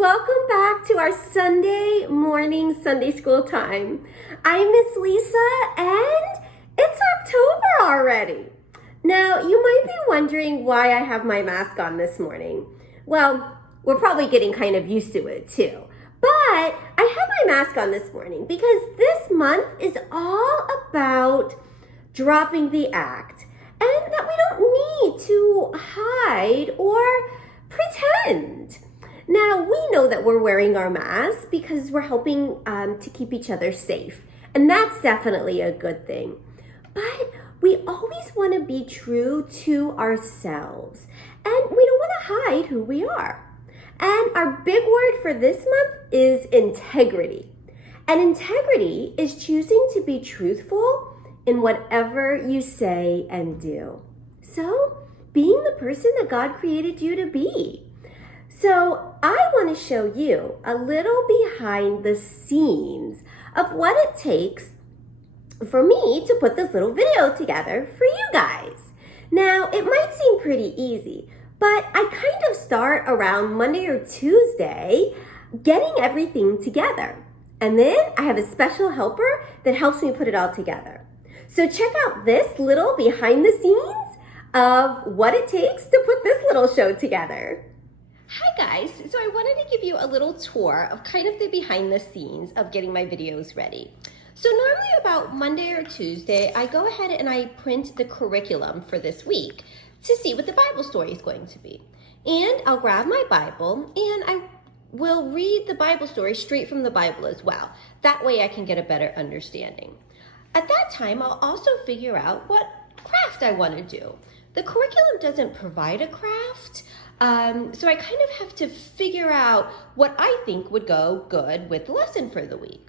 welcome back to our Sunday morning Sunday school time. I'm Miss Lisa and it's October already. Now, you might be wondering why I have my mask on this morning. Well, we're probably getting kind of used to it too. But I have my mask on this morning because this month is all about dropping the act and that we don't need to hide or pretend. Now, we know that we're wearing our masks because we're helping to keep each other safe, and that's definitely a good thing. But we always want to be true to ourselves, and we don't want to hide who we are. And our big word for this month is integrity. And integrity is choosing to be truthful in whatever you say and do. So, being the person that God created you to be. So I want to show you a little behind the scenes of what it takes for me to put this little video together for you guys. Now, it might seem pretty easy, but I kind of start around Monday or Tuesday getting everything together. And then I have a special helper that helps me put it all together. So check out this little behind the scenes of what it takes to put this little show together. Hi guys, so I wanted to give you a little tour of kind of the behind the scenes of getting my videos ready. So normally about Monday or Tuesday, I go ahead and I print the curriculum for this week to see what the Bible story is going to be. And I'll grab my Bible and I will read the Bible story straight from the Bible as well. That way I can get a better understanding. At that time, I'll also figure out what craft I want to do. The curriculum doesn't provide a craft, so I kind of have to figure out what I think would go good with the lesson for the week.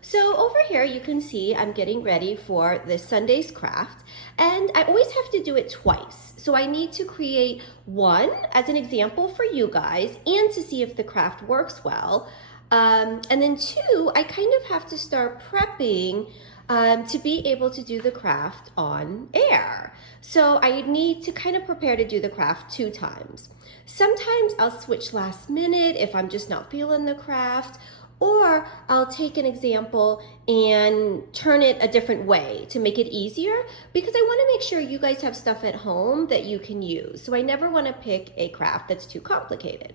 So over here you can see I'm getting ready for this Sunday's craft, and I always have to do it twice. So I need to create one as an example for you guys and to see if the craft works well. And then two, I kind of have to start prepping to be able to do the craft on air. So I need to kind of prepare to do the craft 2 times. Sometimes I'll switch last minute if I'm just not feeling the craft, or I'll take an example and turn it a different way to make it easier because I want to make sure you guys have stuff at home that you can use. So I never want to pick a craft that's too complicated.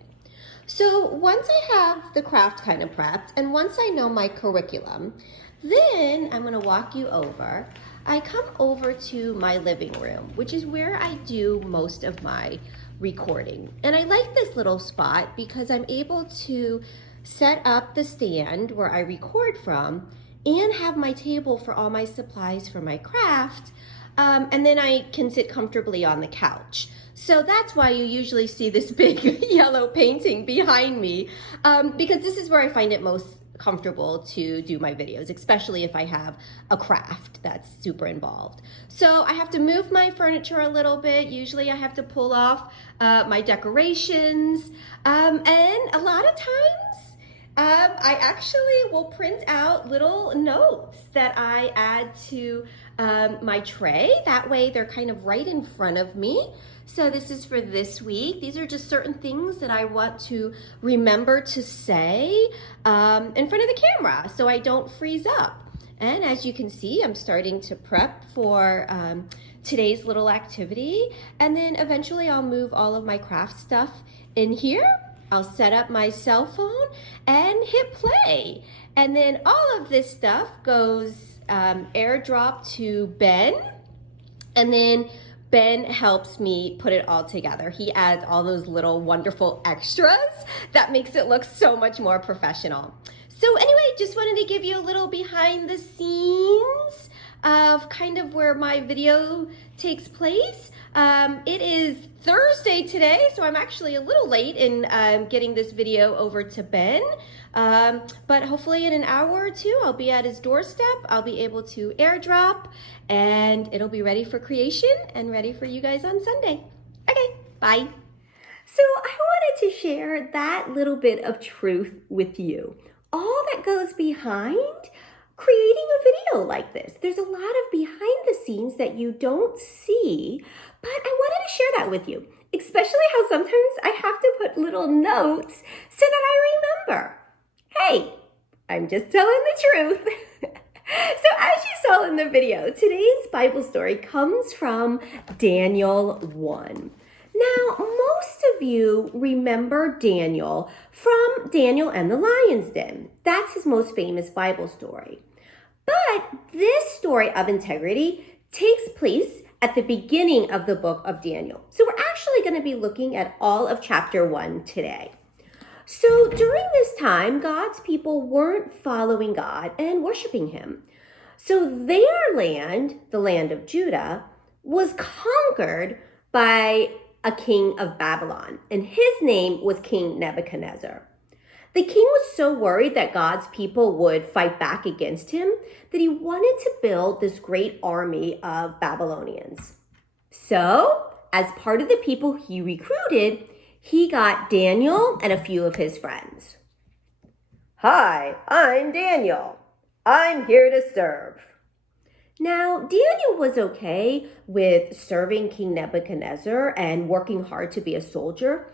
So once I have the craft kind of prepped and once I know my curriculum, then I'm going to walk you over. I come over to my living room, which is where I do most of my recording. And I like this little spot because I'm able to set up the stand where I record from and have my table for all my supplies for my craft. And then I can sit comfortably on the couch. So that's why you usually see this big yellow painting behind me, because this is where I find it most comfortable to do my videos, especially if I have a craft that's super involved. So I have to move my furniture a little bit. Usually I have to pull off my decorations, and a lot of times I actually will print out little notes that I add to my tray. That way they're kind of right in front of me. So this is for this week. These are just certain things that I want to remember to say in front of the camera so I don't freeze up. And as you can see, I'm starting to prep for today's little activity. And then eventually I'll move all of my craft stuff in here. I'll set up my cell phone and hit play. And then all of this stuff goes airdrop to Ben. And then Ben helps me put it all together. He adds all those little wonderful extras that makes it look so much more professional. So anyway, just wanted to give you a little behind the scenes of kind of where my video takes place. It is Thursday today, so I'm actually a little late in getting this video over to Ben. But hopefully in an hour or two, I'll be at his doorstep. I'll be able to airdrop and it'll be ready for creation and ready for you guys on Sunday. Okay, bye. So I wanted to share that little bit of truth with you. All that goes behind creating a video like this. There's a lot of behind the scenes that you don't see, but I wanted to share that with you. especially how sometimes I have to put little notes so that I remember. Hey, I'm just telling the truth. So as you saw in the video, today's Bible story comes from Daniel 1. Now, most of you remember Daniel from Daniel and the Lion's Den. That's his most famous Bible story. But this story of integrity takes place at the beginning of the book of Daniel. So we're actually going to be looking at all of chapter 1 today. So during this time, God's people weren't following God and worshiping him. So their land, the land of Judah, was conquered by a king of Babylon, and his name was King Nebuchadnezzar. The king was so worried that God's people would fight back against him that he wanted to build this great army of Babylonians. So, as part of the people he recruited, he got Daniel and a few of his friends. Hi, I'm Daniel. I'm here to serve. Now, Daniel was okay with serving King Nebuchadnezzar and working hard to be a soldier,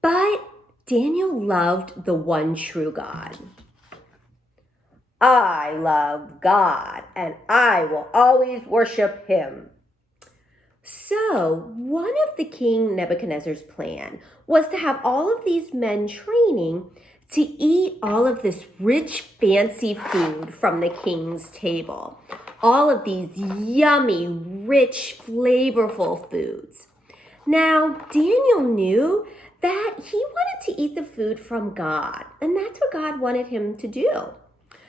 but Daniel loved the one true God. I love God, and I will always worship him. So, one of the King Nebuchadnezzar's plan was to have all of these men training to eat all of this rich, fancy food from the king's table. All of these yummy, rich, flavorful foods. Now, Daniel knew that he wanted to eat the food from God, and that's what God wanted him to do.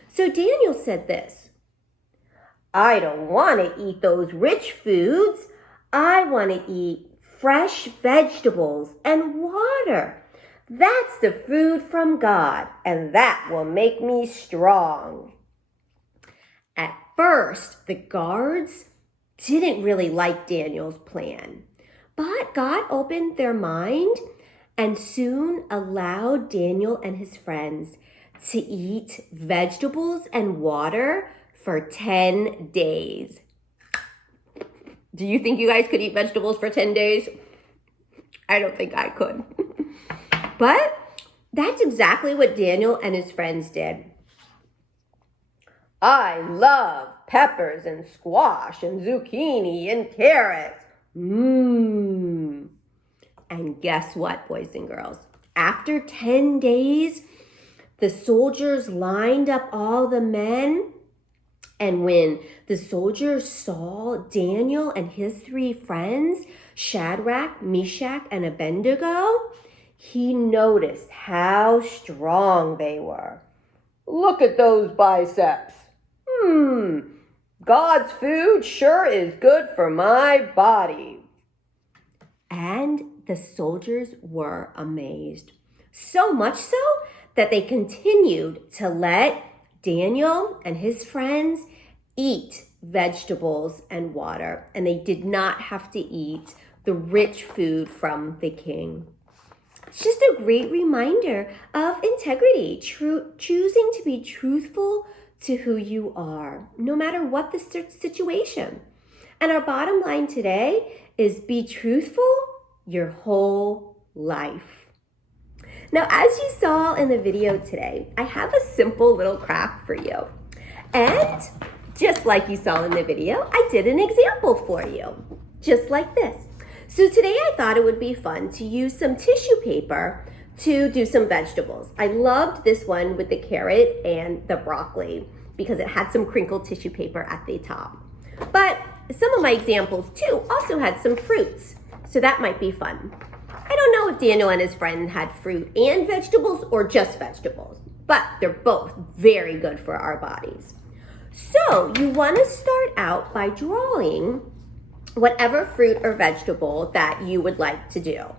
So Daniel said this, I don't want to eat those rich foods. I want to eat fresh vegetables and water. That's the food from God, and that will make me strong. At first, the guards didn't really like Daniel's plan, but God opened their mind and soon allowed Daniel and his friends to eat vegetables and water for 10 days. Do you think you guys could eat vegetables for 10 days? I don't think I could. But that's exactly what Daniel and his friends did. I love peppers and squash and zucchini and carrots. And guess what, boys and girls? After 10 days, the soldiers lined up all the men. And when the soldiers saw Daniel and his 3 friends, Shadrach, Meshach, and Abednego, he noticed how strong they were. Look at those biceps. God's food sure is good for my body. And the soldiers were amazed. So much so that they continued to let Daniel and his friends eat vegetables and water, and they did not have to eat the rich food from the king. It's just a great reminder of integrity, choosing to be truthful to who you are, no matter what the situation. And our bottom line today is be truthful your whole life. Now, as you saw in the video today, I have a simple little craft for you. And just like you saw in the video, I did an example for you, just like this. So today I thought it would be fun to use some tissue paper to do some vegetables. I loved this one with the carrot and the broccoli because it had some crinkled tissue paper at the top. But some of my examples too also had some fruits, so that might be fun. I don't know if Daniel and his friend had fruit and vegetables or just vegetables, but they're both very good for our bodies. So you want to start out by drawing whatever fruit or vegetable that you would like to do.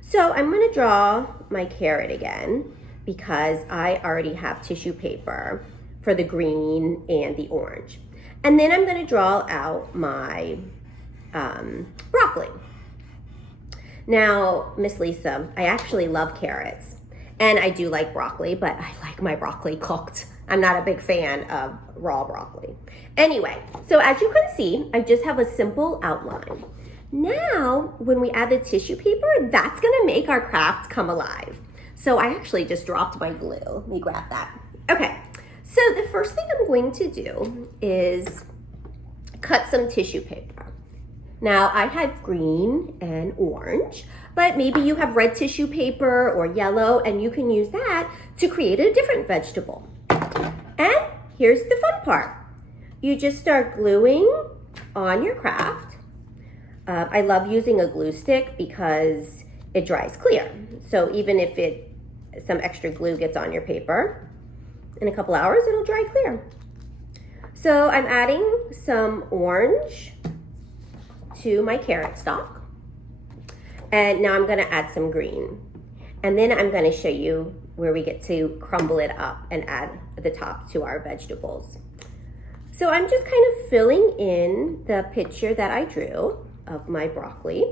So I'm going to draw my carrot again because I already have tissue paper for the green and the orange. And then I'm going to draw out my broccoli. Now, Miss Lisa, I actually love carrots and I do like broccoli, but I like my broccoli cooked. I'm not a big fan of raw broccoli. Anyway, so as you can see, I just have a simple outline. Now, when we add the tissue paper, that's gonna make our craft come alive. So I actually just dropped my glue. Let me grab that. Okay, so the first thing I'm going to do is cut some tissue paper. Now, I had green and orange, but maybe you have red tissue paper or yellow, and you can use that to create a different vegetable. And here's the fun part. You just start gluing on your craft. I love using a glue stick because it dries clear. So even if some extra glue gets on your paper, in a couple hours it'll dry clear. So I'm adding some orange to my carrot stalk. And now I'm gonna add some green. And then I'm gonna show you where we get to crumble it up and add the top to our vegetables. So I'm just kind of filling in the picture that I drew of my broccoli.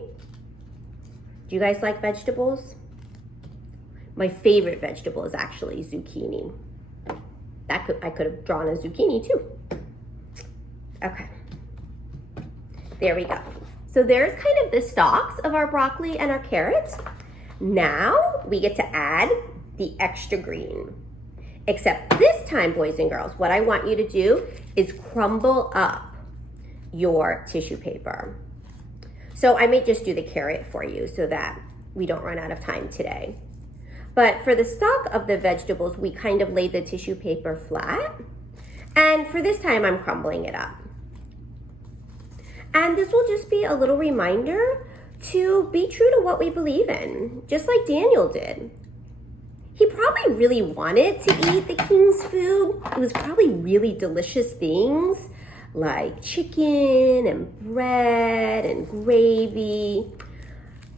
Do you guys like vegetables? My favorite vegetable is actually zucchini. I could have drawn a zucchini too. Okay, there we go. So there's kind of the stalks of our broccoli and our carrots. Now we get to add the extra green. Except this time, boys and girls, what I want you to do is crumble up your tissue paper. So I may just do the carrot for you so that we don't run out of time today. But for the stalk of the vegetables, we kind of lay the tissue paper flat. And for this time, I'm crumbling it up. And this will just be a little reminder to be true to what we believe in, just like Daniel did. He probably really wanted to eat the king's food. It was probably really delicious things like chicken and bread and gravy.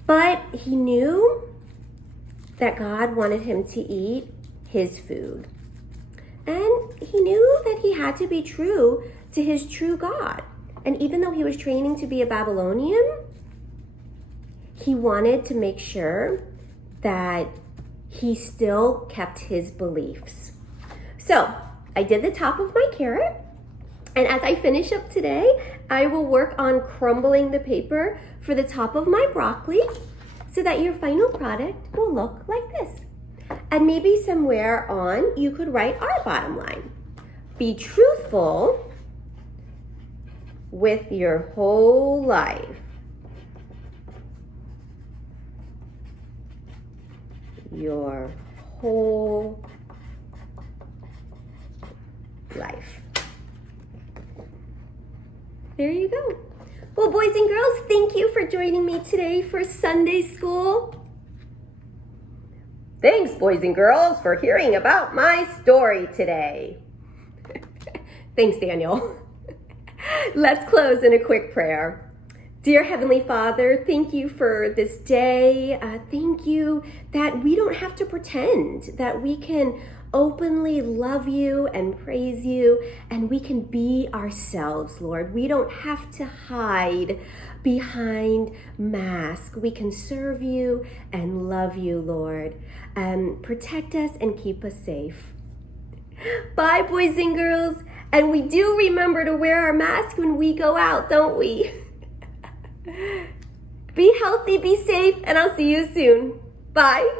But he knew that God wanted him to eat his food. And he knew that he had to be true to his true God. And even though he was training to be a Babylonian, he wanted to make sure that he still kept his beliefs. So I did the top of my carrot. And as I finish up today, I will work on crumbling the paper for the top of my broccoli so that your final product will look like this. And maybe somewhere on, you could write our bottom line. Be truthful with your whole life. Your whole life. There you go. Well, boys and girls, thank you for joining me today for Sunday school. Thanks, boys and girls, for hearing about my story today. Thanks, Daniel. Let's close in a quick prayer. Dear Heavenly Father, thank you for this day. Thank you that we don't have to pretend, that we can openly love you and praise you, and we can be ourselves, Lord. We don't have to hide behind masks. We can serve you and love you, Lord. Protect us and keep us safe. Bye, boys and girls. And we do remember to wear our mask when we go out, don't we? Be healthy, be safe, and I'll see you soon. Bye.